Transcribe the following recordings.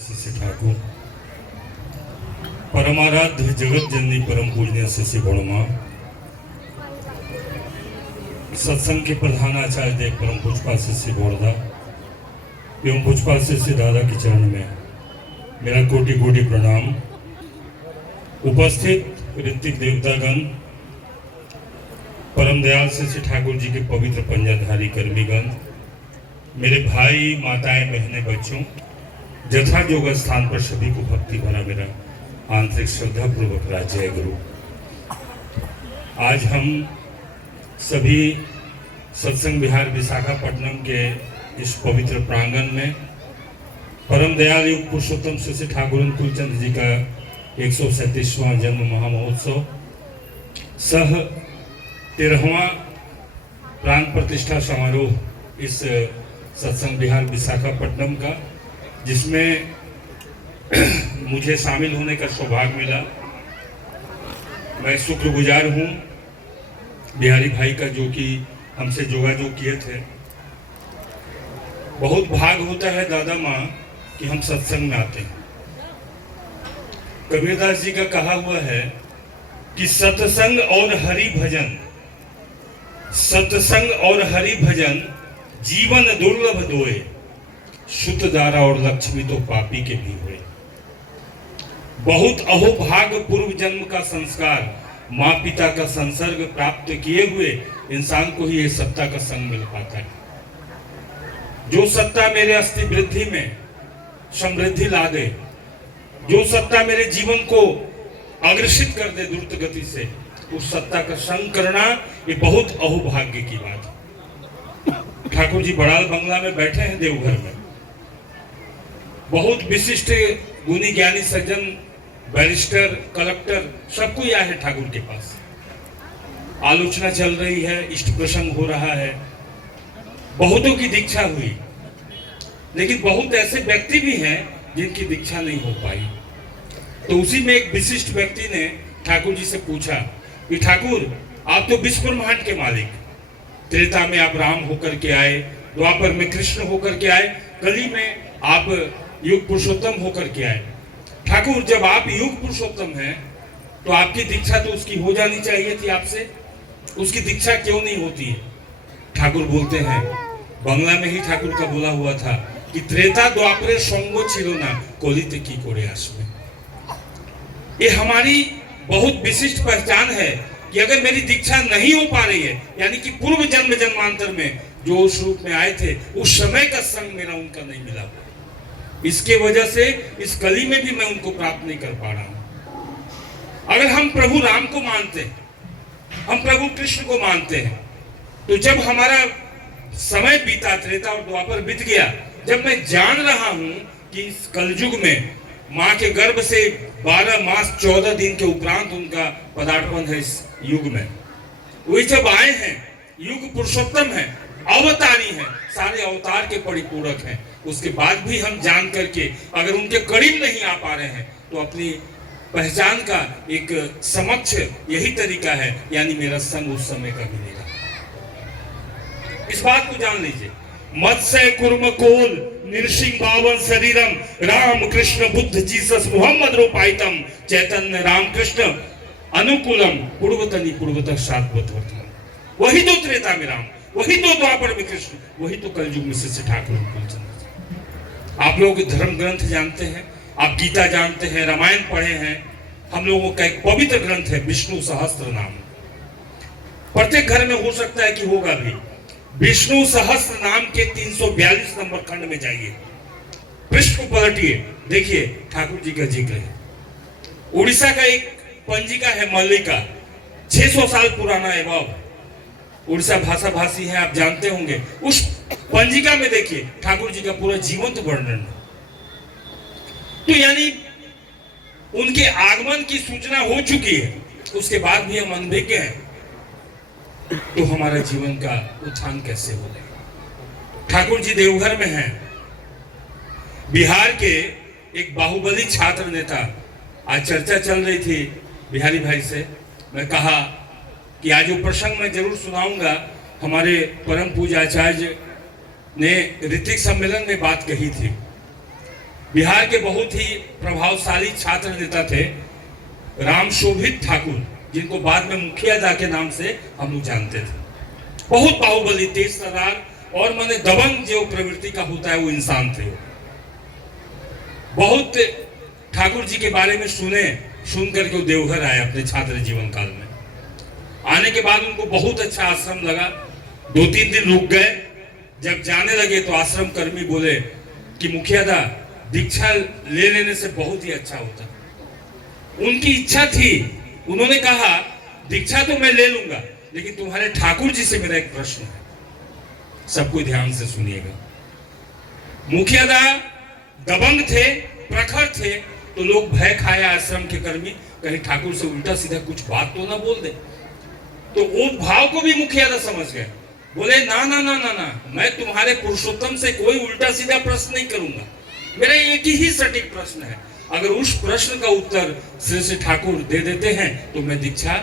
शशि ठाकुर, परमाराध्य जगत जननी परम पूजनीय शशि बड़मा, सत्संग के प्रधान आचार्य देव परम पुष्पा शशि बोरदा एवं पुष्पा शशि दादा के चरण में मेरा कोटि कोटि प्रणाम। उपस्थित ऋतिक देवतागण, परम दयाल शशि ठाकुर जी के पवित्र पंजाधारी कर्मीगण, मेरे भाई माताएं बहनें बच्चों, जथा योग स्थान पर सभी को भक्ति भरा मेरा आंतरिक श्रद्धा पूर्वक जय गुरु। आज हम सभी सत्संग विहार विशाखापट्टनम के इस पवित्र प्रांगण में परम दयाल युग पुरुषोत्तम शशि ठाकुर कुलचंद जी का 137वां जन्म महामहोत्सव सह 13वां प्राण प्रतिष्ठा समारोह इस सत्संग विहार विशाखापट्टनम का, जिसमें मुझे शामिल होने का सौभाग्य मिला। मैं शुक्रगुजार हूँ बिहारी भाई का, जो कि हमसे जोगाजोग किए थे। बहुत भाग होता है दादा माँ कि हम सत्संग में आते हैं। कबीरदास जी का कहा हुआ है कि सत्संग और हरि भजन, सत्संग और हरि भजन जीवन दुर्लभ दोए, शुद्ध दारा और लक्ष्मी तो पापी के भी हुए। बहुत अहोभाग पूर्व जन्म का संस्कार, माँ पिता का संसर्ग प्राप्त किए हुए इंसान को ही ये सत्ता का संग मिल पाता है। जो सत्ता मेरे अस्थि वृद्धि में समृद्धि ला दे, जो सत्ता मेरे जीवन को अग्रसित कर दे द्रुत गति से, उस सत्ता का संग करना ये बहुत अहोभाग्य की बात है। ठाकुर जी बड़ाल बंगला में बैठे हैं देवघर में। बहुत विशिष्ट गुणी ज्ञानी सज्जन, बैरिस्टर, कलेक्टर सब कोई आया है ठाकुर के पास। आलोचना चल रही है, इष्ट प्रसंग हो रहा है, बहुतों की दीक्षा हुई, लेकिन बहुत ऐसे व्यक्ति भी हैं जिनकी दीक्षा नहीं हो पाई। तो उसी में एक विशिष्ट व्यक्ति ने ठाकुर जी से पूछा कि ठाकुर, आप तो विश्व ब्रह्मांड के मालिक, त्रेता में आप राम होकर के आए, द्वापर में कृष्ण होकर के आए, कली में आप युग पुरुषोत्तम होकर के आए। ठाकुर, जब आप युग पुरुषोत्तम हैं तो आपकी दीक्षा तो उसकी हो जानी चाहिए थी आपसे, उसकी दीक्षा क्यों नहीं होती है? ठाकुर बोलते हैं, बंगला में ही ठाकुर का बोला हुआ था कि त्रेता द्वापरे संगो छिलोना कोलित की कोड़े आसमें। ये हमारी बहुत विशिष्ट पहचान है कि अगर मेरी दीक्षा नहीं हो पा रही है, यानी कि पूर्व जन्म जन्मांतर में जो उस रूप में आए थे, उस समय का संग मेरा उनका नहीं मिला, इसके वजह से इस कली में भी मैं उनको प्राप्त नहीं कर पा रहा हूं। अगर हम प्रभु राम को मानते हैं, हम प्रभु कृष्ण को मानते हैं, तो जब हमारा समय बीता, त्रेता और द्वापर बीत गया, जब मैं जान रहा हूं कि इस कलयुग में मां के गर्भ से 12 मास 14 दिन के उपरांत उनका पदार्पण है इस युग में, वही जब आए हैं, युग पुरुषोत्तम है, अवतारी हैं, सारे अवतार के परिपूरक हैं, उसके बाद भी हम जान करके अगर उनके करीब नहीं आ पा रहे हैं, तो अपनी पहचान का एक समक्ष यही तरीका है, यानी मेरा संग उस समय का मिलेगा। इस बात को जान लीजिए। मत्स्य कुर्म कोल नृसिंह पावन शरीरम, राम कृष्ण बुद्ध जीसस मोहम्मद रूपायतम, चैतन्य राम कृष्ण अनुकूलम, पूर्वतनी पूर्वतः शाश्वत वर्तमान। वही तो त्रेता में राम, वही तो द्वापर में कृष्ण, वही तो कलयुग में शशि ठाकुर कुलचंद। आप लोग धर्म ग्रंथ जानते हैं, आप गीता जानते हैं, रामायण पढ़े हैं। हम लोगों का एक पवित्र ग्रंथ है विष्णु सहस्त्र नाम। प्रत्येक घर में हो सकता है कि होगा भी। विष्णु सहस्त्र नाम के 342 नंबर खंड में जाइए, पृष्ठ को पलटिए, देखिए ठाकुर जी का जिक्र है। उड़ीसा का एक पंजिका है मल्लिका, 600 साल पुराना एवं उड़ीसा भाषा भाषी है, आप जानते होंगे। उस पंजिका में देखिए ठाकुर जी का पूरा जीवंत वर्णन। तो यानी उनके आगमन की सूचना हो चुकी है, उसके बाद भी हम अनभिज्ञ हैं, तो हमारा जीवन का उत्थान कैसे हो जाएगा? ठाकुर जी देवघर में हैं। बिहार के एक बाहुबली छात्र नेता, आज चर्चा चल रही थी बिहारी भाई से, मैं कहा कि आज वो प्रसंग मैं जरूर सुनाऊंगा। हमारे परम पूज्य आचार्य ने ऋतिक सम्मेलन में बात कही थी बिहार के बहुत ही प्रभावशाली छात्र नेता थे राम शोभित ठाकुर, जिनको बाद में मुखिया दा के नाम से हम लोग जानते थे। बहुत बाहुबली, तेज तर्रार और माने दबंग जो प्रवृत्ति का होता है वो इंसान थे। बहुत ठाकुर जी के बारे में सुन करके वो देवघर आए अपने छात्र जीवन काल में। आने के बाद उनको बहुत अच्छा आश्रम लगा, 2-3 दिन रुक गए। जब जाने लगे तो आश्रम कर्मी बोले कि मुखिया दा, दीक्षा ले लेने से बहुत ही अच्छा होता। उनकी इच्छा थी, उन्होंने कहा दीक्षा तो मैं ले लूंगा, लेकिन तुम्हारे ठाकुर जी से मेरा एक प्रश्न है, सबको ध्यान से सुनिएगा। मुखिया दा दबंग थे, प्रखर थे, तो लोग भय खाया आश्रम के कर्मी, कहीं ठाकुर से उल्टा सीधा कुछ बात तो ना बोल दे। तो वो भाव को भी मुखिया दा समझ गए, बोले ना ना ना ना ना, मैं तुम्हारे पुरुषोत्तम से कोई उल्टा सीधा प्रश्न नहीं करूंगा, मेरा एक ही सटीक प्रश्न है, अगर उस प्रश्न का उत्तर श्री ठाकुर दे देते हैं तो मैं दीक्षा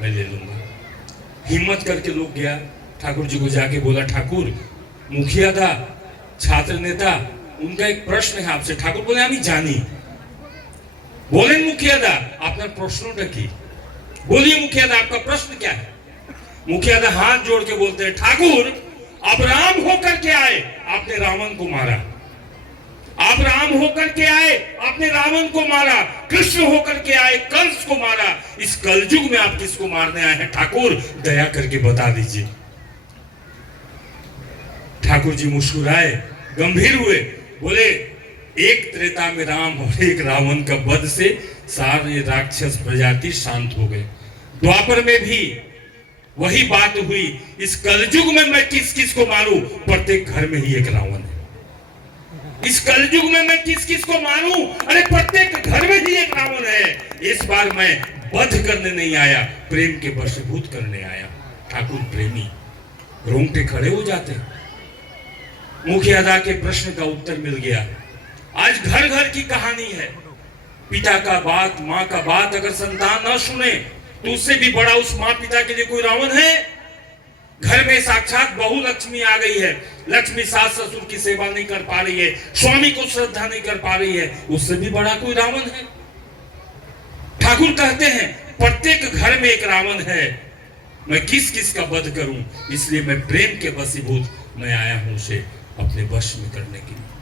मैं ले लूंगा। हिम्मत करके लोग गया, ठाकुर जी को जाके बोला, ठाकुर मुखिया दा छात्र नेता, उनका एक प्रश्न है आपसे। ठाकुर बोले আমি জানি। बोले मुखिया दा আপনার প্রশ্নটা কি? बोलिए मुखिया दा आपका प्रश्न क्या है? मुखिया दा हाथ जोड़ के बोलते हैं, ठाकुर आप राम होकर के आए, आपने रावण को मारा। आप राम होकर के आए, आपने रावण को मारा। कृष्ण होकर के आए, कंस को मारा। इस कलयुग में आप किसको मारने आए हैं? ठाकुर दया करके बता दीजिए। ठाकुर जी मुस्कुराए, गंभीर हुए, बोले एक त्रेता में राम और एक रावण का वध से सारे राक्षस प्रजाति शांत हो गए। द्वापर में भी वही बात हुई। इस कलयुग में मैं किस किस को मारूं? प्रत्येक घर में ही एक रावण है। इस कलयुग में मैं किस किस को मारूं? अरे प्रत्येक घर में ही एक रावण है। इस बार मैं वध करने नहीं आया, प्रेम के वशीभूत करने आया। ठाकुर प्रेमी, रोंगटे खड़े हो जाते। मुखिया दा के प्रश्न का उत्तर मिल गया। आज घर घर की कहानी है। पिता का बात, माँ का बात अगर संतान न सुने तो उससे भी बड़ा उस माँ पिता के लिए कोई रावण है? घर में साक्षात बहु लक्ष्मी आ गई है, लक्ष्मी सास ससुर की सेवा नहीं कर पा रही है, स्वामी को श्रद्धा नहीं कर पा रही है, उससे भी बड़ा कोई रावण है? ठाकुर कहते हैं प्रत्येक घर में एक रावण है। मैं किस किस का वध करूं, इसलिए मैं प्रेम के वशीभूत मैं आया हूं उसे अपने वश में करने के लिए।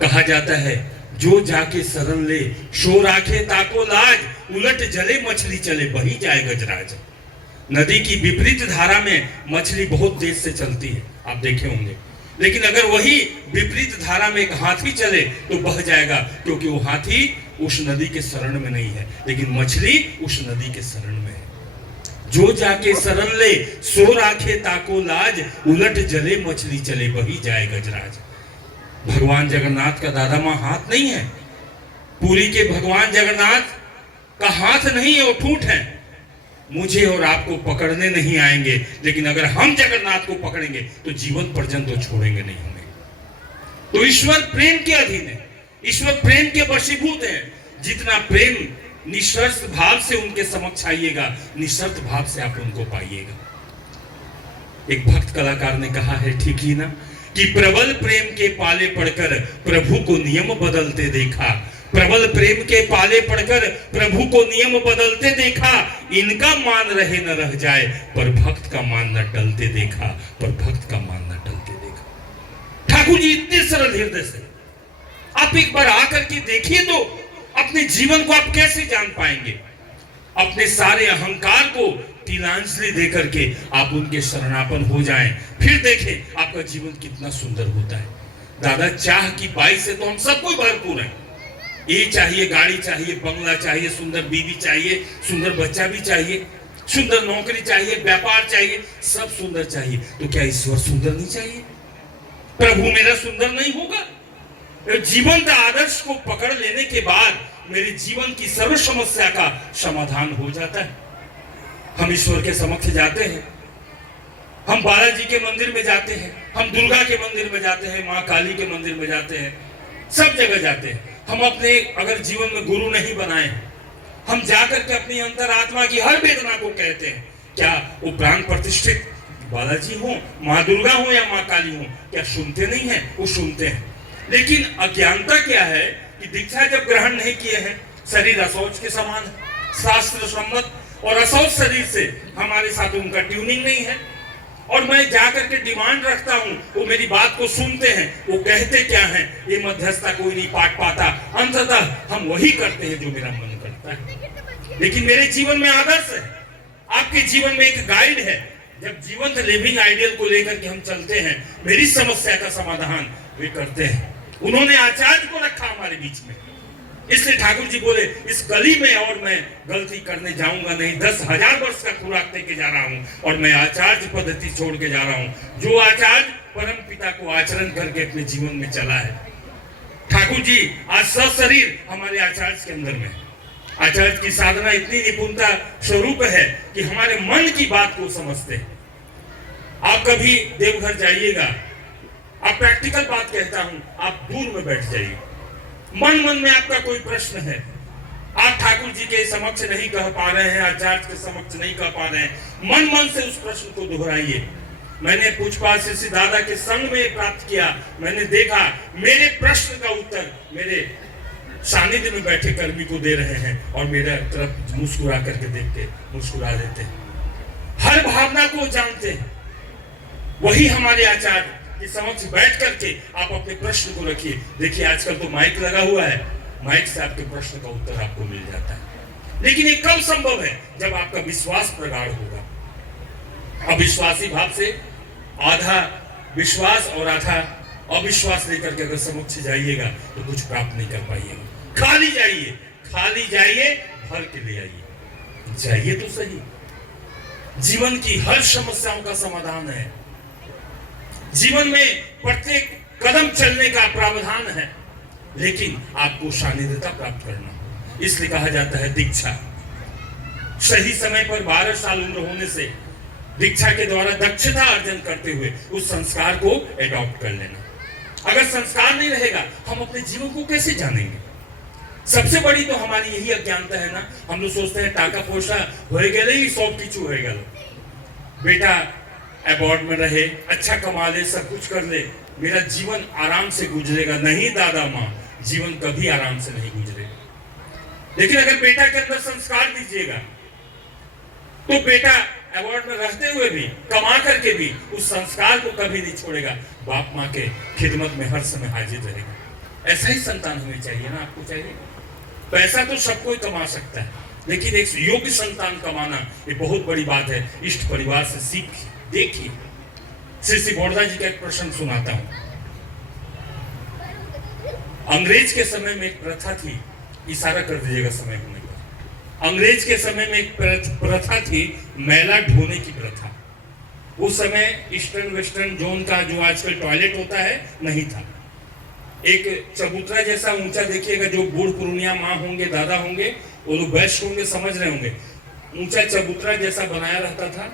कहा जाता है जो जाके शरण ले सो राखे ताको लाज, उलट जले मछली चले बही जाए गजराज। नदी की विपरीत धारा में मछली बहुत तेज से चलती है, आप देखे होंगे, लेकिन अगर वही विपरीत धारा में एक हाथी चले तो बह जाएगा, क्योंकि वो हाथी उस नदी के शरण में नहीं है, लेकिन मछली उस नदी के शरण में है। जो जाके शरण ले सो राखे ताको लाज, उलट जले मछली चले बही जाए गजराज। भगवान जगन्नाथ का दादा माँ हाथ नहीं है, पुरी के भगवान जगन्नाथ का हाथ नहीं है, वो ठूंठ है। मुझे और आपको पकड़ने नहीं आएंगे, लेकिन अगर हम जगन्नाथ को पकड़ेंगे तो जीवन पर्यंत तो छोड़ेंगे नहीं हमें। तो ईश्वर प्रेम के अधीन है, ईश्वर प्रेम के वशीभूत है। जितना प्रेम निःशर्त भाव से उनके समक्ष आइएगा, निःशर्त भाव से आप उनको पाइएगा। एक भक्त कलाकार ने कहा है, ठीक ही ना, कि प्रबल प्रेम के पाले पड़कर प्रभु को नियम बदलते देखा। प्रबल प्रेम के पाले पड़कर प्रभु को नियम बदलते देखा। इनका मान रहे न रह जाए, पर भक्त का मान न टलते देखा, पर भक्त का मान न टलते देखा। ठाकुर जी इतने सरल हृदय से, आप एक बार आकर के देखिए तो अपने जीवन को आप कैसे जान पाएंगे। अपने सारे अहंकार को तिलांजलि देकर के आप उनके शरणापन हो जाएं, फिर देखें आपका जीवन कितना सुंदर होता है। दादा चाह की बाई से तो हम सबको भरपूर हैं। ये चाहिए, गाड़ी चाहिए, बंगला चाहिए, सुंदर बीवी चाहिए, सुंदर बच्चा भी चाहिए, सुंदर नौकरी चाहिए, व्यापार चाहिए, सब सुंदर चाहिए। तो क्या ईश्वर सुंदर नहीं चाहिए? प्रभु मेरा सुंदर नहीं होगा? जीवंत आदर्श को पकड़ लेने के बाद मेरे जीवन की सर्व समस्या का समाधान हो जाता है। हम ईश्वर के समक्ष जाते हैं, हम बालाजी के मंदिर में जाते हैं, हम दुर्गा के मंदिर में जाते हैं, माँ काली के मंदिर में जाते हैं, सब जगह जाते हैं। हम अपने अगर जीवन में गुरु नहीं बनाए, हम जाकर के अपनी अंतरात्मा की हर वेदना को कहते हैं। क्या वो प्राण प्रतिष्ठित बालाजी हो, माँ दुर्गा हो या माँ काली हो, क्या सुनते नहीं है? वो सुनते हैं, लेकिन अज्ञानता क्या है कि दीक्षा जब ग्रहण नहीं किए हैं, शरीर असौच के समान है, शास्त्र सम्मत, और असौच शरीर से हमारे साथ उनका ट्यूनिंग नहीं है। और मैं जाकर के डिमांड रखता हूं, वो मेरी बात को सुनते हैं, वो कहते क्या हैं, ये मध्यस्थता कोई नहीं पाट पाता, अंततः हम वही करते हैं जो मेरा मन करता है। लेकिन मेरे जीवन में आदर्श है, आपके जीवन में एक गाइड है। जब जीवंत लिविंग आइडियल को लेकर के हम चलते हैं, मेरी समस्या का समाधान वे करते हैं। उन्होंने आचार्य को रखा हमारे बीच में, इसलिए ठाकुर जी बोले इस गली में और मैं गलती करने जाऊंगा नहीं। 10,000 वर्ष का खुराक लेके जा रहा हूं और मैं आचार्य पद्धति छोड़ के जा रहा हूं, जो आचार्य परम पिता को आचरण करके अपने जीवन में चला है। ठाकुर जी आज सशरीर हमारे आचार्य के अंदर में, आचार्य की साधना इतनी निपुणता स्वरूप है कि हमारे मन की बात को समझते हैं। आप कभी देवघर जाइएगा, आप प्रैक्टिकल बात कहता हूं, आप दूर में बैठ जाइए, मन में आपका कोई प्रश्न है, आप ठाकुर जी के समक्ष नहीं कह पा रहे हैं, आचार्य के समक्ष नहीं कह पा रहे हैं, मन से उस प्रश्न को दोहराइए। मैंने पूछपाछ श्री दादा के संग में प्राप्त किया, मैंने देखा मेरे प्रश्न का उत्तर मेरे सानिध्य में बैठे कर्मी को दे रहे हैं और मेरे तरफ मुस्कुरा करके देखते, मुस्कुरा देते हैं, हर भावना को जानते हैं। वही हमारे आचार्य के समक्ष बैठ करके आप अपने प्रश्न को रखिए। देखिए आजकल तो माइक लगा हुआ है, माइक से आपके प्रश्न का उत्तर आपको मिल जाता है। लेकिन ये कब संभव है? जब आपका विश्वास प्रगाढ़ होगा। अविश्वासी भाव से आधा विश्वास और आधा अविश्वास लेकर के अगर समक्ष जाइएगा तो कुछ प्राप्त नहीं कर पाइएगा। खाली जाइए, खाली जाइए, भर के ले आइए, जाइए तो सही। जीवन की हर समस्याओं का समाधान है, जीवन में प्रत्येक कदम चलने का प्रावधान है, लेकिन आपको सानिध्यता प्राप्त करना। इसलिए कहा जाता है दीक्षा। सही समय पर 12 साल उम्र होने से दीक्षा के द्वारा दक्षता अर्जन करते हुए उस संस्कार को एडॉप्ट कर लेना। अगर संस्कार नहीं रहेगा हम अपने जीवन को कैसे जानेंगे? सबसे बड़ी तो हमारी यही अज्ञानता है ना। हम लोग सोचते हैं टाका पोषा हो गए ही सब कुछ हो गया, बेटा अवार्ड में रहे, अच्छा कमा ले, सब कुछ कर ले, मेरा जीवन आराम से गुजरेगा। नहीं दादा माँ, जीवन कभी आराम से नहीं गुजरेगा। लेकिन अगर बेटा के अंदर संस्कार दीजिएगा तो बेटा अवार्ड में रहते हुए भी, कमा करके भी उस संस्कार को कभी नहीं छोड़ेगा, बाप माँ के खिदमत में हर समय हाजिर रहेगा। ऐसा ही संतान हमें चाहिए ना, आपको चाहिए। पैसा तो सबको कमा सकता है, लेकिन एक योग्य संतान कमाना ये बहुत बड़ी बात है। इष्ट परिवार से सीख देखिए। श्री बोरदा जी का एक प्रश्न सुनाता हूं। अंग्रेज के समय में एक प्रथा थी, इशारा कर दीजिएगा समय होने पर। अंग्रेज के समय में एक प्रथा थी, मैला ढोने की प्रथा। उस समय ईस्टर्न वेस्टर्न जोन का जो आजकल टॉयलेट होता है नहीं था। एक चबूतरा जैसा ऊंचा, देखिएगा जो बूढ़ पुरानिया माँ होंगे, दादा होंगे, वो लोग बेस्ट होंगे, समझ रहे होंगे, ऊंचा चबूतरा जैसा बनाया रहता था।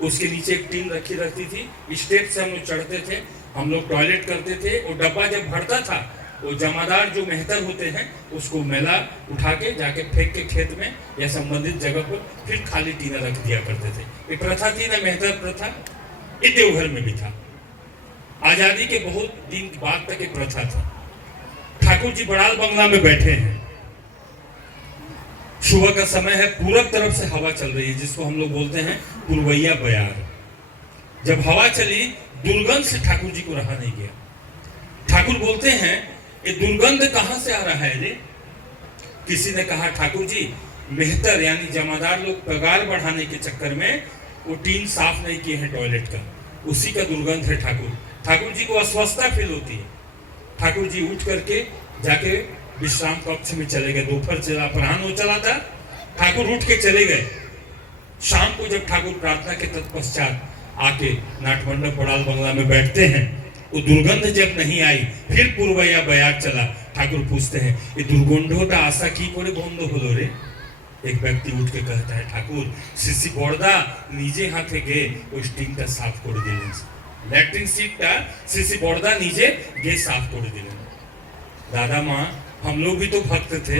उसके नीचे एक टीन रखी रहती थी, स्टेप से हम लोग चढ़ते थे, हम लोग टॉयलेट करते थे। और डब्बा जब भरता था, वो जमादार जो मेहतर होते हैं उसको मैला उठा के जाके फेंक के खेत में या संबंधित जगह पर फिर खाली टीना रख दिया करते थे। ये प्रथा थी ना, मेहतर प्रथा। ये देवघर में भी था, आजादी के बहुत दिन बाद तक ये प्रथा था। ठाकुर जी बड़ाल बंगला में बैठे हैं, सुबह का समय है, पूरब तरफ से हवा चल रही है, जिसको हम लोग बोलते हैं पुरवैया बयार। जब हवा चली, दुर्गंध से ठाकुर जी को रहा नहीं गया। ठाकुर बोलते हैं ये दुर्गंध कहां से आ रहा है रे? किसी ने कहा ठाकुर जी मेहतर यानी जमादार लोग पगार बढ़ाने के चक्कर में वो टीन साफ नहीं किए हैं टॉयलेट का, उसी का दुर्गंध है। ठाकुर जी को अस्वस्थता फील होती है। ठाकुर जी उठ करके जाके विश्राम कक्ष में चले गए। दोपहर चला, अपराह्न हो चला था, ठाकुर उठ के चले गए। शाम को जब ठाकुर प्रार्थना के तत्पश्चात आके नाटमंडप बड़ाल बंगला में बैठते हैं, वो दुर्गंध जब नहीं आई, फिर पूर्वया बयार चला। ठाकुर पूछते हैं ये दुर्गंधोटा आशा की करे बंद हलो रे? एक व्यक्ति उठ के कहता है ठाकुर श्री बोरदा निजे हाथे गए ওই স্টিংটা সাফ করে দিলেন, ল্যাট্রিন সিটটা শ্রী बोरदा নিজে গিয়ে साफ করে দিলেন। दादा माँ, हम लोग भी तो भक्त थे,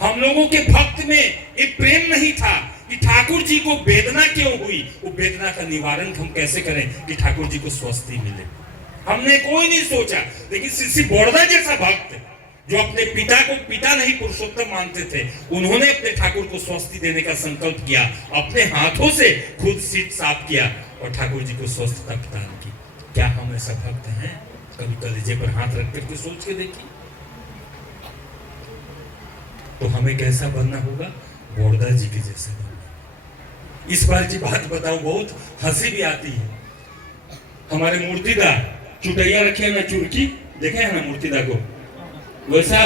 हम लोगों के भक्त में ये प्रेम नहीं था कि ठाकुर जी को वेदना क्यों हुई, वो वेदना का निवारण हम कैसे करें कि ठाकुर जी को स्वस्थी मिले। हमने कोई नहीं सोचा। लेकिन सीसी बोरदा जैसा भक्त जो अपने पिता को पिता नहीं पुरुषोत्तम मानते थे, उन्होंने अपने ठाकुर को स्वस्थ देने का संकल्प किया, अपने हाथों से खुद सीट साफ किया और ठाकुर जी को स्वस्थता प्रदान की। क्या हम ऐसा भक्त हैं? कभी कलेजे पर हाथ रख करके सोच के देखिए। तो हमें कैसा बनना होगा? बोरदा जी के जैसे बनना। इस बार की बात बताऊं, बहुत हंसी भी आती है। हमारे मूर्तिदार चुटैया रखे ना, चुरकी देखे हैं ना मूर्तिदा को, वैसा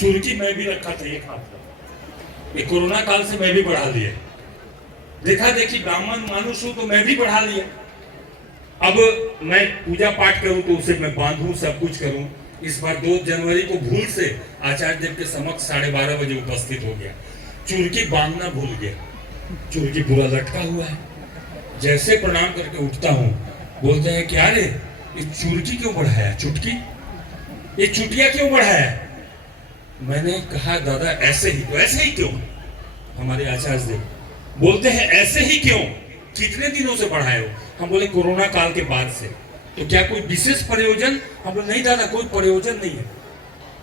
चुरकी मैं भी रखा था एक हाथ। ये कोरोना काल से मैं भी बढ़ा लिया। देखा देखी ब्राह्मण मानुष हूं तो मैं भी बढ़ा लिया। अब मैं पूजा पाठ करूं तो उसे मैं बांधूं, सब कुछ करूं। इस बार 2 जनवरी को भूल से आचार्य देव के समक्ष 12:30 बजे उपस्थित हो गया। चुरकी बांधना भूल गया, चुरकी पूरा लटका हुआ है। जैसे प्रणाम करके उठता हूं, बोलते हैं क्या रे, ये चुरकी क्यों बढ़ाया? चुटकी, ये चुटिया क्यों बढ़ाया? मैंने कहा दादा ऐसे ही। तो ऐसे ही क्यों? हमारे आचार्य देव बोलते हैं ऐसे ही क्यों, कितने दिनों से बढ़ाए हो? हम बोले कोरोना काल के बाद से। तो क्या कोई विशेष प्रयोजन? हम बोले नहीं दादा, कोई प्रयोजन नहीं है।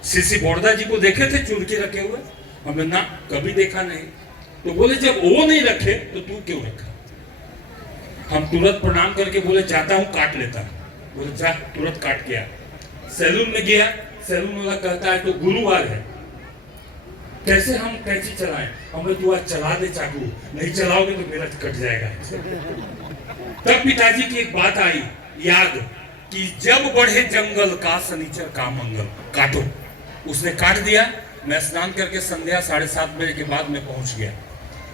सीसी बोरदा जी को देखे थे चुरकी रखे हुए? हमने ना, कभी देखा नहीं। तो बोले जब वो नहीं रखे तो तू क्यों रखा? हम तुरंत प्रणाम करके बोले जाता हूं, काट लेता हूं। बोले जा, तुरंत काट के आ। सैलून में गया, सैलून वाला कहता है तो गुरुवार है, कैसे हम कैंची चलाएं? हमें तू आज चला दे चाकू, नहीं चलाओगे तो मेरा कट जाएगा। तब पिताजी की एक बात आई याद कि जब बढ़े जंगल का सनीचर का मंगल, काटो। उसने काट दिया। मैं स्नान करके संध्या 7:30 बजे के बाद में पहुंच गया।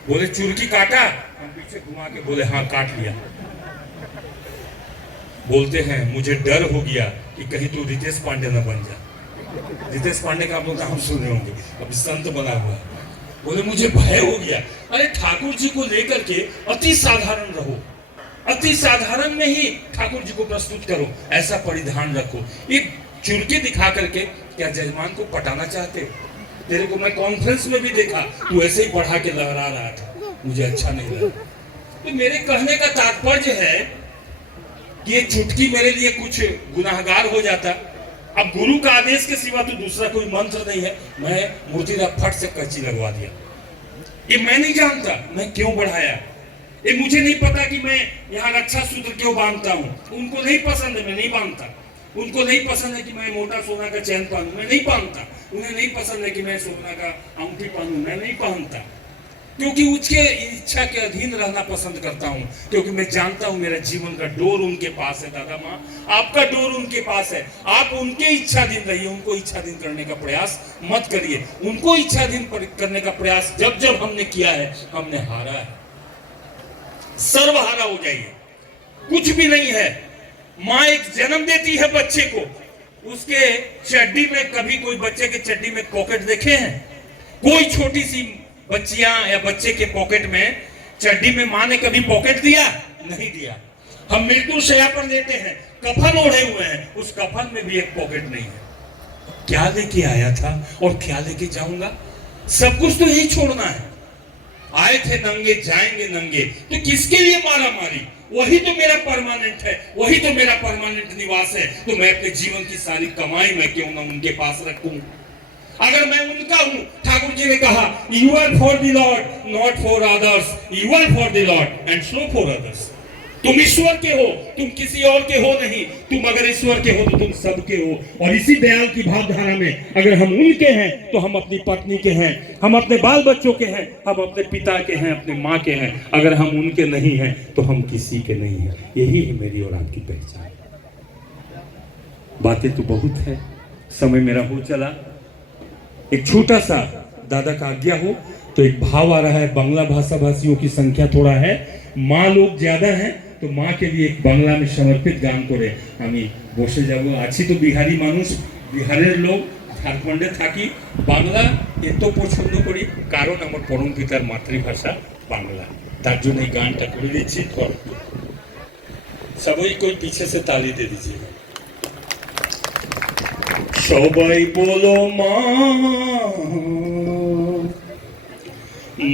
बोले चुरकी काटा? हम पीछे घुमा के बोले हाँ काट लिया। बोलते हैं मुझे डर हो गया कि कहीं तू रितेश पांडे न बन जा। रितेश पांडे का आप लोग नाम सुने होंगे, अभी संत बना हुआ। बोले मुझे भय हो गया। अरे ठाकुर जी को लेकर के अति साधारण रहो, अति साधारण में ही ठाकुर जी को प्रस्तुत करो, ऐसा परिधान रखो। ये चुरकी दिखा करके क्या जजमान को पटाना चाहते हो? तेरे को मैं कॉन्फ्रेंस में भी देखा, तू ऐसे ही बढ़ा के लहरा रहा था, मुझे अच्छा नहीं लगा। तो मेरे कहने का तात्पर्य है कि ये चुटकी मेरे लिए कुछ गुनाहगार हो जाता। अब गुरु का आदेश के सिवा तो दूसरा कोई मंत्र नहीं है। मैं मूर्तिदा फट से कच्ची लगवा दिया। ये मैं नहीं जानता मैं क्यों बढ़ाया। ये मुझे नहीं पता कि मैं यहाँ रक्षा सूत्र क्यों बांधता हूँ। उनको नहीं पसंद है, मैं नहीं बांधता। उनको नहीं पसंद है कि मैं मोटा सोना का चैन पहनूं, मैं नहीं पहनता। उन्हें नहीं पसंद है कि मैं सोना का अंगूठी पहनूं, मैं नहीं पहनता। क्योंकि उसके इच्छा के अधीन रहना पसंद करता हूं, क्योंकि मैं जानता हूं मेरा जीवन का डोर उनके पास है। दादा माँ, आपका डोर उनके पास है। आप उनके इच्छाधीन रहिए, उनको इच्छाधीन करने का प्रयास मत करिए। उनको इच्छाधीन करने का प्रयास जब जब हमने किया है, हमने हारा है। सर्वहारा हो जाइए, कुछ भी नहीं है। माँ एक जन्म देती है बच्चे को, उसके चड्डी में, कभी कोई बच्चे के चड्डी में पॉकेट देखे हैं? कोई छोटी सी बच्चियां या बच्चे के पॉकेट में, चड्डी में माँ ने कभी पॉकेट दिया? नहीं दिया। हम मृत्यु शैया पर लेते हैं, कफन ओढ़े हुए हैं, उस कफन में भी एक पॉकेट नहीं है। क्या लेके आया था और क्या लेके जाऊंगा? सब कुछ तो यही छोड़ना है। आए थे नंगे, जाएंगे नंगे, तो किसके लिए मारा मारी? वही तो मेरा परमानेंट है, वही तो मेरा परमानेंट निवास है। तो मैं अपने जीवन की सारी कमाई मैं क्यों ना उनके पास रखूं? अगर मैं उनका हूं, ठाकुर जी ने कहा you are for the lord not for others, you are for the lord and so for others. तुम ईश्वर के हो, तुम किसी और के हो नहीं। तुम अगर ईश्वर के हो तो तुम सबके हो। और इसी दयाल की भावधारा में अगर हम उनके हैं तो हम अपनी पत्नी के हैं, हम अपने बाल बच्चों के हैं, हम अपने पिता के हैं, अपने माँ के हैं। अगर हम उनके नहीं हैं तो हम किसी के नहीं हैं। यही है मेरी और आपकी पहचान। बातें तो बहुत है, समय मेरा हो चला। एक छोटा सा दादा का आज्ञा हो तो एक भाव आ रहा है। बांग्ला भाषा भाषियों की संख्या थोड़ा है, माँ लोग ज्यादा हैं, तो माँ के लिए एक बांग्ला में समर्पित गान करे আমি বসে যাব। আছি তো বিহারি মানুষ, বিহারের লোক, ঝাড়খণ্ডে থাকি। বাংলা এত পছন্দ করি কারণ আমার পরম পিতার মাতৃভাষা বাংলা, তার জন্য এই গানটা করে দিচ্ছি। সবাই कोई पीछे से ताली दे दीजिएगा। সবাই বলো মা,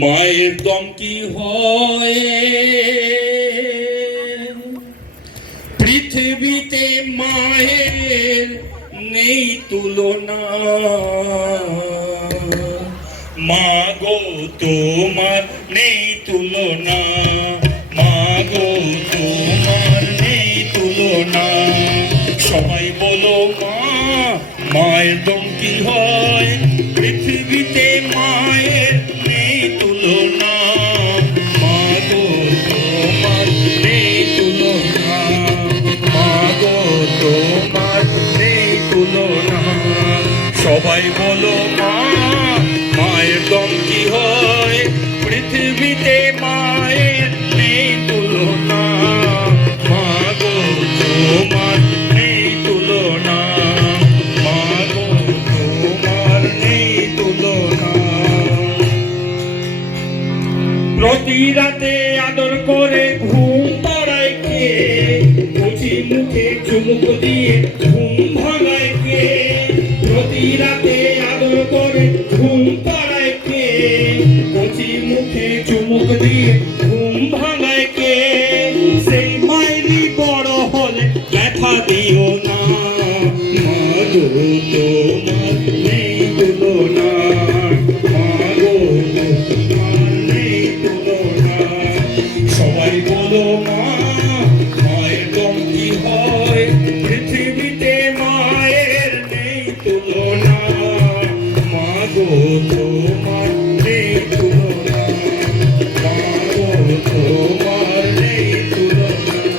মায়ের দম কি হয়? পৃথিবী পৃথিবীতে মায়ের নেই তুলনা, মা গো তোমার নেই তুলনা, মা গো তোমার নেই তুলনা। সবাই বলো মা, মায়ের দম কি হয়, পৃথিবীতে মায়ের নেই তুলনা, মা গো তোমার নেই তুলনা, মা গো তোমার নেই তুলনা। সবাই বলো মা, মায়ের দম কি হয়, পৃথিবীতে মায়ের নেই তুলনা, মা গো তোমার নেই তুলনা, মা গো তোমার নেই তুলনা। প্রতি রাতে আদর করে ঘুম পাড়ায় কে, কচি মুখে চুমুক দিয়ে ঘুম ভাঙায় কে, প্রতি রাতে আদর করে ঘুম পাড়ায় কে, কচি মুখে চুমুক দিয়ে ঘুম ভাঙায় কে। সেই মায়েরই বড় হলে ব্যথা দিও না, মা গো তোমার নেই তুলনা, মা গো তোমার নেই তুলনা। সবাই বলো মা, মায়ের দম কি হয়, পৃথিবীতে মায়ের নেই তুলনা, মা গো তোমার নেই তুলনা, মা গো তোমার নেই তুলনা।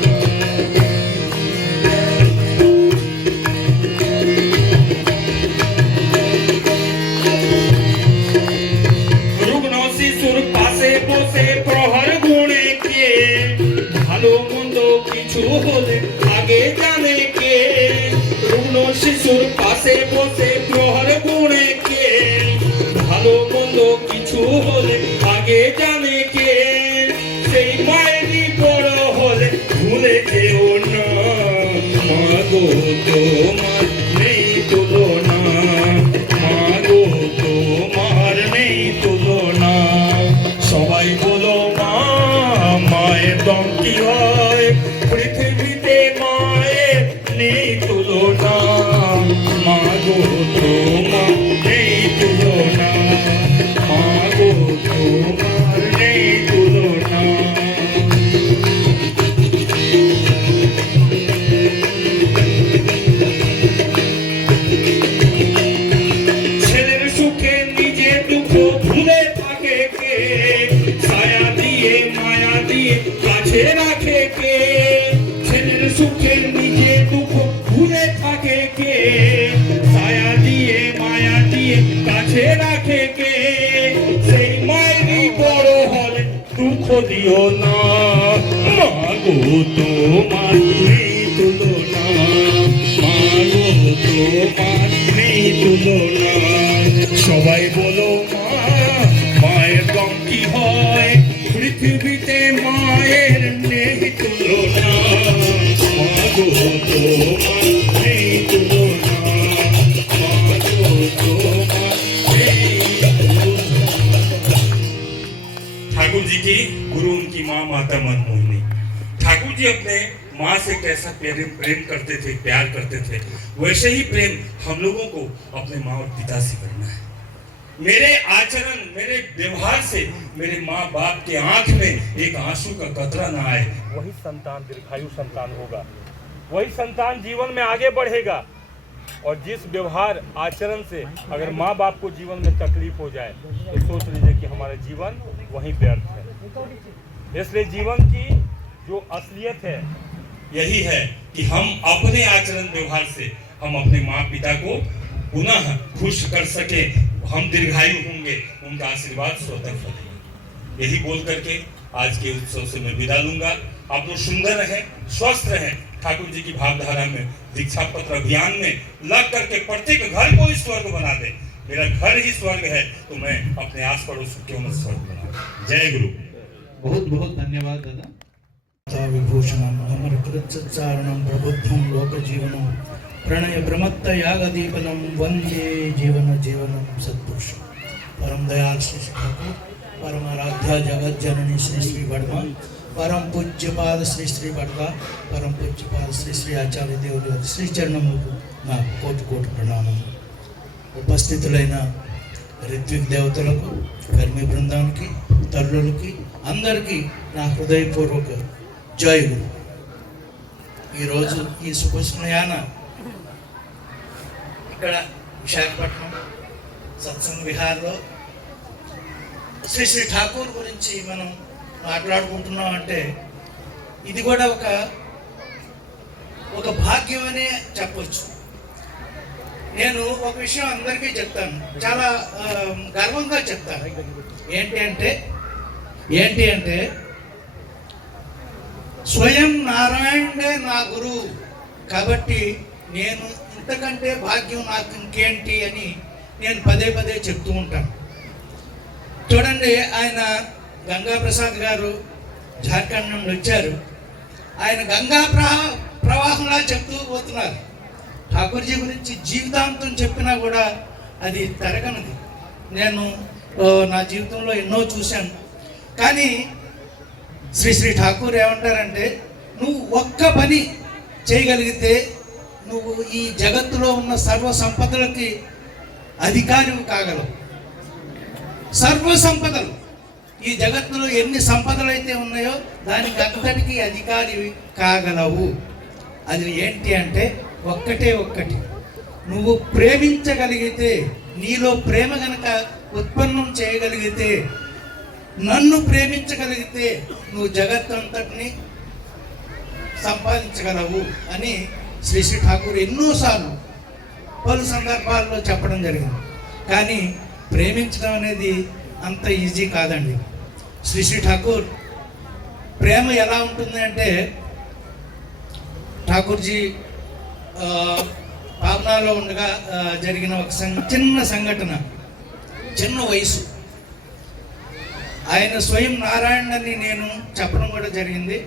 রুগ্ন শিশুর পাশে বসে প্রহর গুণে কে, ভালো মন্দ কিছু হলে আগে জানে কে, রুগ্ন শিশুর পাশে বসে প্রহর গুণে কে, ভালো মন্দ কিছু হলে আগে জানে কে। সেই মায়েরই বড় হলে ভুলে যেও না, মা গো তোমার নেই তুলনা, মা গো তোমার নেই তুলনা। সবাই বলো মা, মায়ের দম কি হয়, পৃথিবীতে মায়ের নেই তুলনা, মা গো তোমার নেই তুলনা, মা গো তোমার নেই তুলনা। ছেলের সুখে নিজে দুঃখ ভুলে থাকে কে, ছায়া দিয়ে মায়া দিয়ে কাছে রাখে কে, ছেলের সুখে নিজে দুঃখ ভুলে থাকে কে, ছায়া দিয়ে মায়া দিয়ে কাছে রাখে কে। সেই মায়েরই বড় হলে দুঃখ দিও না, মা গো তোমার নেই তুলনা, মা গো তোমার নেই তুলনা। সবাই বলো মা, মায়ের দম কি হয়, পৃথিবীতে মায়ের নেই তুলনা, মা গো তোমার নেই তুলনা, মা গো তোমার নেই তুলনা। ठाकुर जी की गुरु उनकी माँ माता मनमोहिनी। ठाकुर जी अपने माँ से कैसा प्रेम करते थे, प्यार करते थे, वैसे ही प्रेम हम लोगों को अपने माँ और पिता से करना है। मेरे आचरण, मेरे व्यवहार से मेरे माँ बाप के आंख में एक आंसू का कतरा ना आए, वही संतान दीर्घायु संतान होगा, वही संतान जीवन में आगे बढ़ेगा। और जिस व्यवहार आचरण से अगर माँ बाप को जीवन में तकलीफ हो जाए तो सोच लीजिए कि हमारा जीवन वहीं व्यर्थ है। इसलिए जीवन की जो असलियत है यही है कि हम अपने आचरण व्यवहार से हम अपने माँ पिता को पुनः खुश कर सके, हम दीर्घायु होंगे, उनका आशीर्वाद स्वतः फलेगा। यही बोल करके आज के उत्सव से मैं विदा लूंगा। आप लोग सुंदर रहें, स्वस्थ रहें, ठाकुर जी की भावधारा में, दीक्षा पत्र अभियान में लग करके प्रत्येक घर को ही स्वर्ग बना दे। मेरा घर ही स्वर्ग है तो मैं अपने आस पड़ोस को क्यों न स्वर्ग बनाऊं। जय गुरु। बहुत बहुत धन्यवाद दादा। विभूषणं अमरकृतचारणं प्रबुद्धं लोकजीवनं प्रणय प्रमत्तयागदीपनं वन्दे जीवन जीवनं सत्पुरुषं। परम दयाल श्री ठाकुर, परम आराध्या जगत जननी श्री श्री वर्मा పరం పూజ్యపాద శ్రీ శ్రీ బడగా పరం పూజ్యపాద శ్రీ శ్రీ ఆచార్య దేవుడి వారి శ్రీ చరణములకు నా కోటి కోటి ప్రణామం. ఉపస్థితులైన ఋత్విక్ దేవతలకు, కర్మి బృందానికి, తల్లులకి, అందరికీ నా హృదయపూర్వక జైలు. ఈరోజు ఈ శుభస్మయాన ఇక్కడ విశాఖపట్నం సత్సంగ విహార్లో శ్రీ శ్రీ ఠాకూర్ గురించి మనం మాట్లాడుకుంటున్నాం అంటే ఇది కూడా ఒక భాగ్యం అనే చెప్పొచ్చు. నేను ఒక విషయం అందరికీ చెప్తాను, చాలా గర్వంగా చెప్తాను. ఏంటి అంటే స్వయం నారాయణే నా గురువు కాబట్టి నేను ఇంతకంటే భాగ్యం నాకు ఇంకేంటి అని నేను పదే పదే చెప్తూ ఉంటాను. చూడండి, ఆయన గంగా ప్రసాద్ గారు జార్ఖండ్ నుండి వచ్చారు. ఆయన గంగా ప్రవాహంలా చెప్తూ పోతున్నారు. ఠాకూర్జీ గురించి జీవితాంతం చెప్పినా కూడా అది తరగనిది. నేను నా జీవితంలో ఎన్నో చూశాను. కానీ శ్రీ శ్రీ ఠాకూర్ ఏమంటారంటే, నువ్వు ఒక్క పని చేయగలిగితే నువ్వు ఈ జగత్తులో ఉన్న సర్వ సంపదలకి అధికారివి కాగలవు. సర్వ సంపదలు, ఈ జగత్తులో ఎన్ని సంపదలు అయితే ఉన్నాయో దానికి అంతటికీ అధికారివి కాగలవు. అది ఏంటి అంటే ఒక్కటి, నువ్వు ప్రేమించగలిగితే, నీలో ప్రేమ గనక ఉత్పన్నం చేయగలిగితే, నన్ను ప్రేమించగలిగితే నువ్వు జగత్తు అంతటిని సంపాదించగలవు అని శ్రీ శ్రీ ఠాకూర్ ఎన్నోసార్లు పలు సందర్భాల్లో చెప్పడం జరిగింది. కానీ ప్రేమించడం అనేది అంత ఈజీ కాదండి. శ్రీ శ్రీ ఠాకూర్ ప్రేమ ఎలా ఉంటుంది అంటే, ఠాకూర్జీ పాబ్నాలో ఉండగా జరిగిన ఒక చిన్న సంఘటన, చిన్న వయసు. ఆయన స్వయం నారాయణని నేను చెప్పడం కూడా జరిగింది.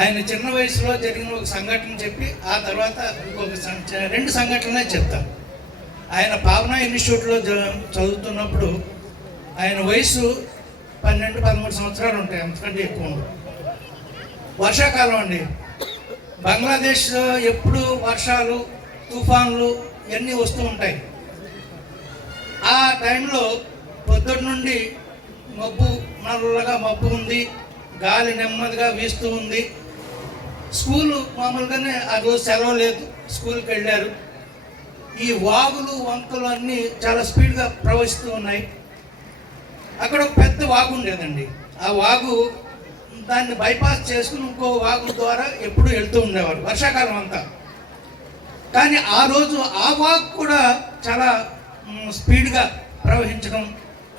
ఆయన చిన్న వయసులో జరిగిన ఒక సంఘటన చెప్పి ఆ తర్వాత ఇంకొక 2 సంఘటనలే చెప్తాను. ఆయన పావనా ఇన్స్టిట్యూట్లో చదువుతున్నప్పుడు ఆయన వయసు 12-13 సంవత్సరాలు ఉంటాయి, అంతకంటే ఎక్కువ ఉండవు. వర్షాకాలం అండి. బంగ్లాదేశ్లో ఎప్పుడు వర్షాలు, తుఫాన్లు ఇవన్నీ వస్తూ ఉంటాయి. ఆ టైంలో పొద్దున్న నుండి నల్లగా మబ్బు ఉంది, గాలి నెమ్మదిగా వీస్తూ ఉంది. స్కూలు మామూలుగానే ఆ రోజు సెలవు లేదు, స్కూల్కి వెళ్ళారు. ఈ వాగులు, వంకలు అన్నీ చాలా స్పీడ్గా ప్రవహిస్తూ ఉన్నాయి. అక్కడ ఒక పెద్ద వాగు ఉండేదండి. ఆ వాగు దాన్ని బైపాస్ చేసుకుని ఇంకో వాగు ద్వారా ఎప్పుడు వెళ్తూ ఉండేవారు వర్షాకాలం అంతా. కానీ ఆ రోజు ఆ వాగు కూడా చాలా స్పీడ్గా ప్రవహించడం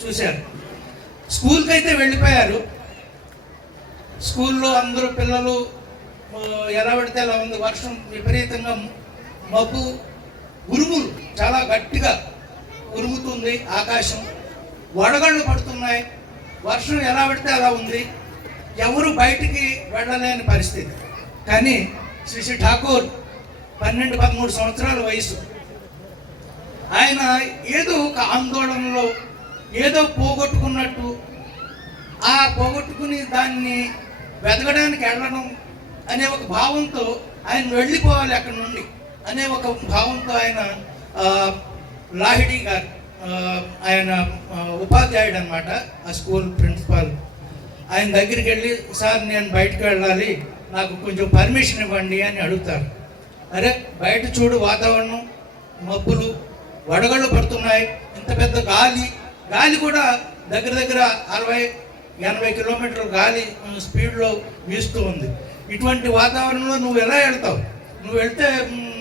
చూశారు. స్కూల్కి అయితే వెళ్ళిపోయారు. స్కూల్లో అందరూ పిల్లలు ఎలా పడితే అలా ఉంది. వర్షం విపరీతంగా, మబ్బు, ఉరుములు చాలా గట్టిగా ఉరుముతుంది, ఆకాశం వడగళ్ళు పడుతున్నాయి. వర్షం ఎలా పడితే అలా ఉంది. ఎవరు బయటికి వెళ్ళలేని పరిస్థితి. కానీ శ్రీ శ్రీ ఠాకూర్ 12-13 సంవత్సరాల వయసు. ఆయన ఏదో ఒక ఆందోళనలో ఏదో పోగొట్టుకున్నట్టు, ఆ పోగొట్టుకుని దాన్ని వెతకడానికి వెళ్ళడం అనే ఒక భావంతో, ఆయన వెళ్ళిపోవాలి అక్కడి నుండి అనే ఒక భావంతో ఆయన లాహిడి గారు, ఆయన ఉపాధ్యాయుడు అనమాట, ఆ స్కూల్ ప్రిన్సిపాల్, ఆయన దగ్గరికి వెళ్ళి, సార్ నేను బయటకు వెళ్ళాలి, నాకు కొంచెం పర్మిషన్ ఇవ్వండి అని అడుగుతారు. అరే బయట చూడు, వాతావరణం, మబ్బులు, వడగళ్ళు పడుతున్నాయి, ఇంత పెద్ద గాలి కూడా దగ్గర 60-80 కిలోమీటర్ల గాలి స్పీడ్లో వీస్తూ ఉంది. ఇటువంటి వాతావరణంలో నువ్వు ఎలా వెళ్తావు? నువ్వు వెళ్తే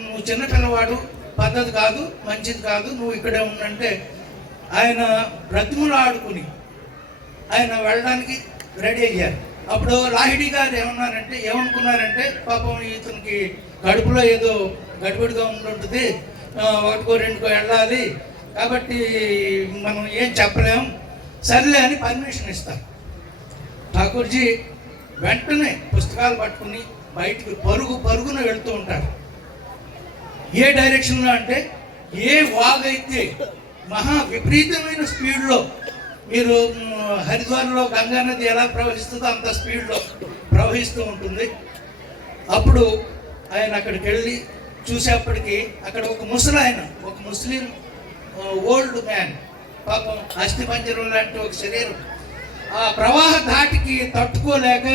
నువ్వు చిన్నపిల్లవాడు, పద్ధతి కాదు, మంచిది కాదు, నువ్వు ఇక్కడే ఉండంటే ఆయన బ్రతిములు ఆడుకుని ఆయన వెళ్ళడానికి రెడీ అయ్యారు. అప్పుడు లాహిడి గారు ఏమనుకున్నారంటే పాపం ఇతనికి కడుపులో ఏదో గడిబిడిగా ఉంటుంటుంది, 1-2 వెళ్ళాలి కాబట్టి మనం ఏం చెప్పలేం, సర్లే అని పర్మిషన్ ఇస్తారు. ఠాకూర్జీ వెంటనే పుస్తకాలు పట్టుకుని బయటికి పరుగున వెళ్తూ ఉంటారు. ఏ డైరెక్షన్లో అంటే, ఏ వాగైతే మహా విపరీతమైన స్పీడ్లో మీరు హరిద్వార్లో గంగా నది ఎలా ప్రవహిస్తుందో అంత స్పీడ్లో ప్రవహిస్తూ ఉంటుంది. అప్పుడు ఆయన అక్కడికి వెళ్ళి చూసేప్పటికి అక్కడ ఒక ముసలాయన, ఒక ముస్లిం ఓల్డ్ మ్యాన్, పాపం అస్థిపంజరం లాంటి ఒక శరీరం, ఆ ప్రవాహ ధాటికి తట్టుకోలేక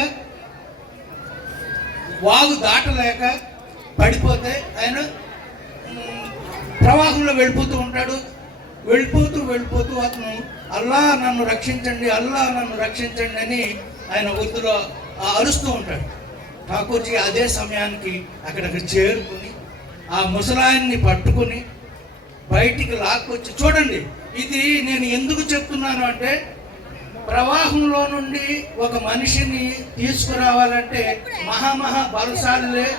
వాగు దాటలేక పడిపోతే ఆయన ప్రవాహంలో వెళ్ళిపోతూ ఉంటాడు. వెళ్ళిపోతూ అతను అల్లా నన్ను రక్షించండి, అల్లా నన్ను రక్షించండి అని ఆయన ఉర్దూలో అరుస్తూ ఉంటాడు. ఠాకూర్జీ అదే సమయానికి అక్కడికి చేరుకుని ఆ ముసలాయన్ని పట్టుకుని బయటికి లాక్కొచ్చి, చూడండి ఇది నేను ఎందుకు చెప్తున్నాను అంటే, ప్రవాహంలో నుండి ఒక మనిషిని తీసుకురావాలంటే మహా బలశాలులే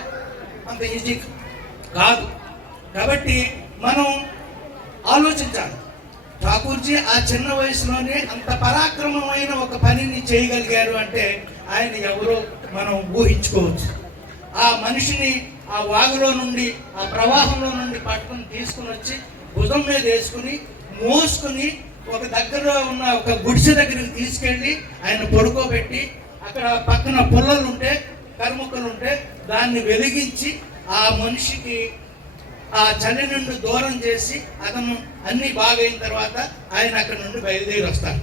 అంత ఈజీ కాదు. కాబట్టి మనం ఆలోచించాలి. ఠాకూర్జీ ఆ చిన్న వయసులోనే అంత పరాక్రమమైన ఒక పనిని చేయగలిగారు అంటే ఆయన ఎవరో మనం ఊహించుకోవచ్చు. ఆ మనిషిని ఆ వాగులో నుండి, ఆ ప్రవాహంలో నుండి పట్టుకుని తీసుకుని వచ్చి భుజం మీద వేసుకుని మోసుకుని ఒక దగ్గరలో ఉన్న ఒక గుడిసె దగ్గరికి తీసుకెళ్ళి ఆయన పడుకోబెట్టి, అక్కడ పక్కన పుల్లలు ఉంటే, కర్ముక్కలు ఉంటే దాన్ని వెలిగించి ఆ మనిషికి ఆ చలి నుండి దూరం చేసి అతను అన్ని బాగైన తర్వాత ఆయన అక్కడ నుండి బయలుదేరి వస్తారు.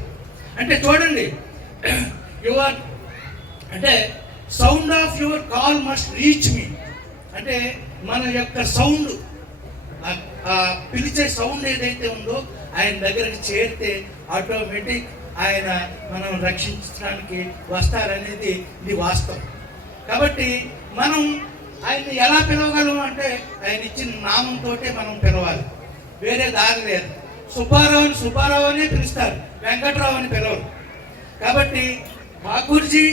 అంటే చూడండి, యువర్ అంటే sound of your call must reach me, అంటే మన యొక్క సౌండ్, పిలిచే సౌండ్ ఏదైతే ఉందో ఆయన దగ్గరికి చేరితే ఆటోమేటిక్ ఆయన మనం రక్షించడానికి వస్తారనేది ఇది వాస్తవం. కాబట్టి మనం ఆయన్ని ఎలా పిలవగలం అంటే ఆయన ఇచ్చిన నామంతో మనం పిలవాలి, వేరే దారి లేదు. సుబ్బారావు అనే పిలుస్తారు, వెంకట్రావు అని పిలవరు. కాబట్టి ఠాకూర్జీ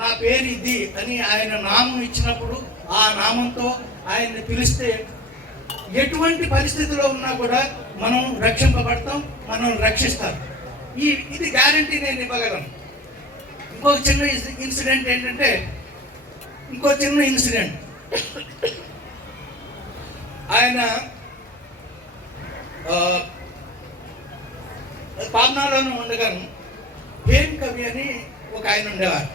నా పేరు ఇది అని ఆయన నామం ఇచ్చినప్పుడు ఆ నామంతో ఆయన్ని పిలిస్తే ఎటువంటి పరిస్థితిలో ఉన్నా కూడా మనం రక్షింపబడతాం, మనం రక్షిస్తాం. ఇది గ్యారంటీ నేను ఇవ్వగలను. ఇంకొక చిన్న ఇన్సిడెంట్ ఏంటంటే, ఆయన పాట్నాలోనే ఉండగాను హేమ్ కవి అని ఒక ఆయన ఉండేవారు.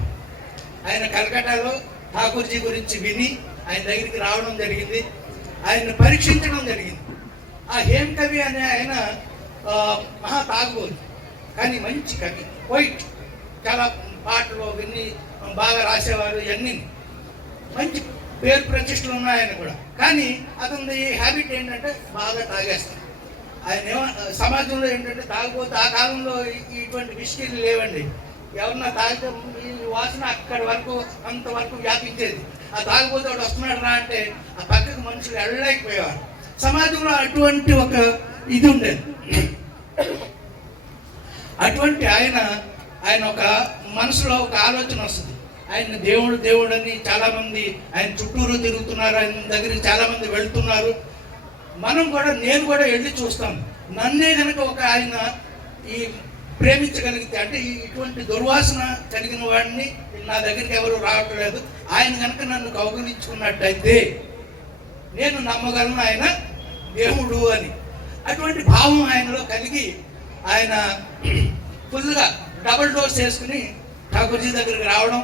ఆయన కలకట్టాలో ఠాకూర్జీ గురించి విని ఆయన దగ్గరికి రావడం జరిగింది, ఆయన పరీక్షించడం జరిగింది. ఆ హేమ్ కవి అనే ఆయన మహా తాగుబోతు, కానీ మంచి కవి, వైట్, చాలా పాటలు విన్ని బాగా రాసేవారు, ఇవన్నీ మంచి పేరు ప్రతిష్టలు ఉన్నాయని కూడా. కానీ అతని హ్యాబిట్ ఏంటంటే బాగా తాగేస్తాం. ఆయన సమాజంలో ఏంటంటే తాగిపోతే, ఆ కాలంలో ఇటువంటి విషయాలు లేవండి. ఎవరన్నా తాగితే ఈ వాసన అక్కడి వరకు అంతవరకు వ్యాపించేది. ఆ తాగిపోతే వాడు వస్తున్నాడు రా అంటే ఆ పక్కకు మనుషులు వెళ్ళలేకపోయేవారు. సమాజంలో అటువంటి ఒక ఇది ఉండేది. అటువంటి ఆయన ఒక మనసులో ఒక ఆలోచన వస్తుంది, ఆయన దేవుడు అని చాలామంది ఆయన చుట్టూరు తిరుగుతున్నారు, ఆయన దగ్గరికి చాలామంది వెళ్తున్నారు, నేను కూడా వెళ్ళి చూస్తాను. నన్నే కనుక ఒక ఆయన ఈ ప్రేమించగలిగితే, అంటే ఇటువంటి దుర్వాసన కలిగిన వాడిని నా దగ్గరికి ఎవరు రావట్లేదు, ఆయన కనుక నన్ను కౌగిలించుకున్నట్టయితే నేను నమ్మగలను ఆయన దేవుడు అని. అటువంటి భావం ఆయనలో కలిగి ఆయన ఫుల్గా డబుల్ డోస్ చేసుకుని ఠాకూర్జీ దగ్గరికి రావడం.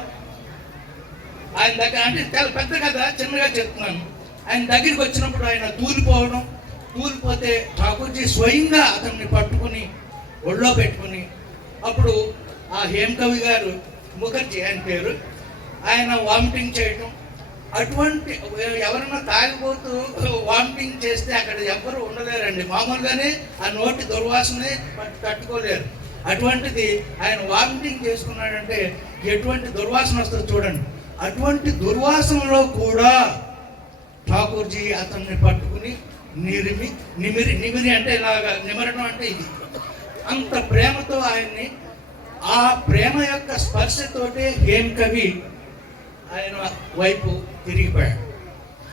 ఆయన దగ్గర, అంటే చాలా పెద్ద కథ, చిన్నగా చెప్తున్నాను. ఆయన దగ్గరికి వచ్చినప్పుడు ఆయన తూలిపోతే ఠాకూర్జీ స్వయంగా అతన్ని పట్టుకుని ఒళ్ళో పెట్టుకుని, అప్పుడు ఆ హేమ్ కవి గారు, ముఖర్జీ ఆయన పేరు, ఆయన వామిటింగ్ చేయటం. అటువంటి ఎవరైనా తాగిపోతూ వామిటింగ్ చేస్తే అక్కడ ఎవ్వరు ఉండలేరండి, మామూలుగానే ఆ నోటి దుర్వాసనే తట్టుకోలేరు. అటువంటిది ఆయన వామిటింగ్ చేసుకున్నాడంటే ఎటువంటి దుర్వాసన వస్తుందో చూడండి. అటువంటి దుర్వాసనలో కూడా ఠాకూర్జీ అతన్ని పట్టుకుని నిమిరి అంటే ఇలాగా నిమరడం అంటే ఇది, అంత ప్రేమతో ఆయన్ని, ఆ ప్రేమ యొక్క స్పర్శతోటే హేమ్ కవి ఆయన వైపు తిరిగిపోయాడు.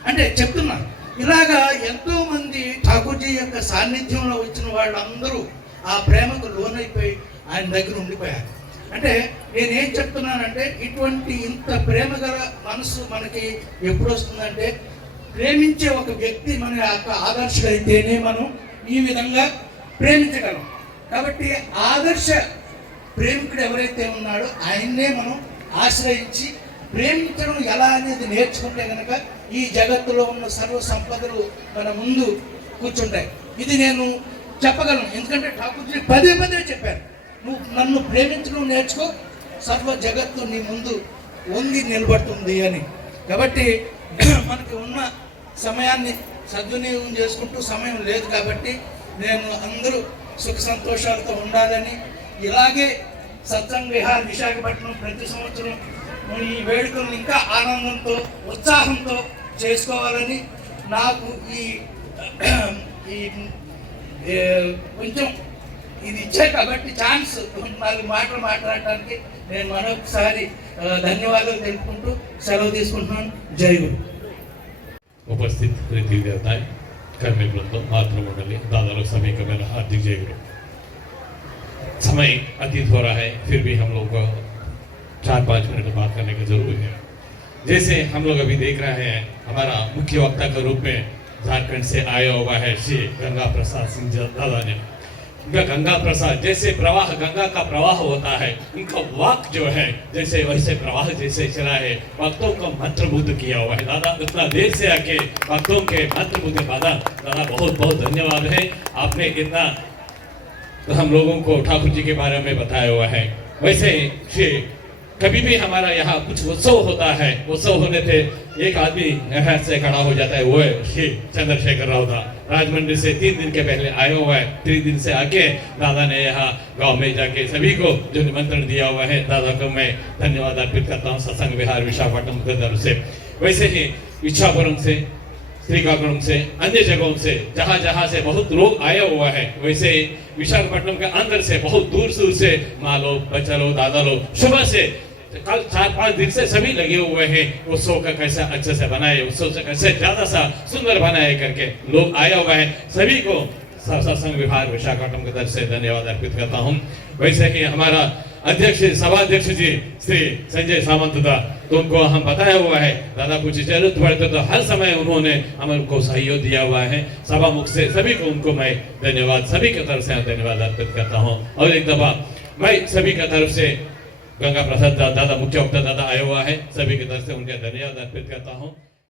అంటే చెప్తున్నా, ఇలాగా ఎంతో మంది ఠాకూర్జీ యొక్క సాన్నిధ్యంలో వచ్చిన వాళ్ళందరూ ఆ ప్రేమకు లోనైపోయి ఆయన దగ్గర ఉండిపోయారు. అంటే నేనేం చెప్తున్నానంటే, ఇటువంటి ఇంత ప్రేమ గల మనసు మనకి ఎప్పుడు వస్తుందంటే, ప్రేమించే ఒక వ్యక్తి మన యొక్క ఆదర్శుడైతేనే మనం ఈ విధంగా ప్రేమించగలం. కాబట్టి ఆదర్శ ప్రేమికుడు ఎవరైతే ఉన్నాడో ఆయన్నే మనం ఆశ్రయించి ప్రేమించడం ఎలా అనేది నేర్చుకుంటే కనుక ఈ జగత్తులో ఉన్న సర్వ సంపదలు మన ముందు కూర్చుంటాయి. ఇది నేను చెప్పగలను, ఎందుకంటే ఠాకూర్జీ పదే పదే చెప్పారు, నువ్వు నన్ను ప్రేమించడం నేర్చుకో, సర్వ జగత్తు నీ ముందు వంగి నిలబడుతుంది అని. కాబట్టి మనకి ఉన్న సమయాన్ని సద్వినియోగం చేసుకుంటూ సమయం లేదు కాబట్టి నేను అందరూ సుఖ సంతోషాలతో ఉండాలని, ఇలాగే సత్సంగ విహార్ విశాఖపట్నం ప్రతి సంవత్సరం ఈ వేడుకలను ఇంకా ఆనందంతో ఉత్సాహంతో చేసుకోవాలని, నాకు ఈ కొంచెం ఇది ఇచ్చే కాబట్టి ఛాన్స్ 4 మాటలు మాట్లాడటానికి నేను మరొకసారి ధన్యవాదాలు తెలుపుకుంటూ సెలవు తీసుకుంటున్నాను. జై గురు. उपस्थित रीति देवताएं, कर्मी वृंदो, मातृमंडली, दादा लोग सभी का मेरा हार्दिक जय गुरु। समय अतीत हो रहा है, फिर भी हम लोग को 4-5 मिनट बात करने की जरूरत है। जैसे हम लोग अभी देख रहे हैं, हमारा मुख्य वक्ता के रूप में झारखंड से आया हुआ है श्री गंगा प्रसाद सिंह दादा ने। गंगा प्रसाद जैसे प्रवाह, गंगा का प्रवाह होता है, उनका वाक जो है जैसे वैसे प्रवाह जैसे चला है, भक्तों को मंत्रमुग्ध किया हुआ है। दादा इतना देर से आके भक्तों के मंत्रमुग्ध दादा बहुत बहुत धन्यवाद है। आपने इतना तो हम लोगों को ठाकुर जी के बारे में बताया हुआ है। वैसे कभी भी हमारा यहाँ कुछ उत्सव होता है, उत्सव होने से एक आदमी यहाँ से खड़ा हो जाता है, वो है श्री चंद्रशेखर राव दा। राजमंड्री से 3 दिन के पहले आया हुआ है। 3 दिन से आके दादा ने यहाँ गांव में जाके सभी को जो निमंत्रण दिया हुआ है, दादा को मैं धन्यवाद अर्पित करता हूँ सत्संग विहार विशाखापट्टनम के तरफ से। वैसे ही इच्छापुरम से, श्रीकाकुलम से, अन्य जगहों से जहाँ जहाँ से बहुत लोग आया हुआ है, वैसे विशाखापट्टनम के अंदर से बहुत दूर दूर से माँ लोग, बच्चा लोग, दादा लोग सुबह से कल 4-5 दिन से सभी लगे हुए हैं उत्सव का कैसा अच्छे से बनाए, उत्सव से कैसे ज्यादा सा सुंदर बनाए करके लोग आया हुआ है। सभी को सत्संग विहार विशाखापट्टनम की तरफ से धन्यवाद अर्पित करता हूँ। वैसे ही हमारा अध्यक्ष, सभाध्यक्ष जी श्री संजय सामंत दा, तो उनको हम बताया हुआ है, दादा कुछ जरूरत पड़ते तो हर समय उन्होंने हमको सहयोग दिया हुआ है। सभा मुख से सभी को उनको मैं धन्यवाद, सभी की तरफ से धन्यवाद अर्पित करता हूँ। और एक दफा मैं सभी की तरफ से गंगा प्रसाद दादा, मुख्य वक्ता दादा आया हुआ है, सभी की तरफ से उनका धन्यवाद अर्पित करता हूँ।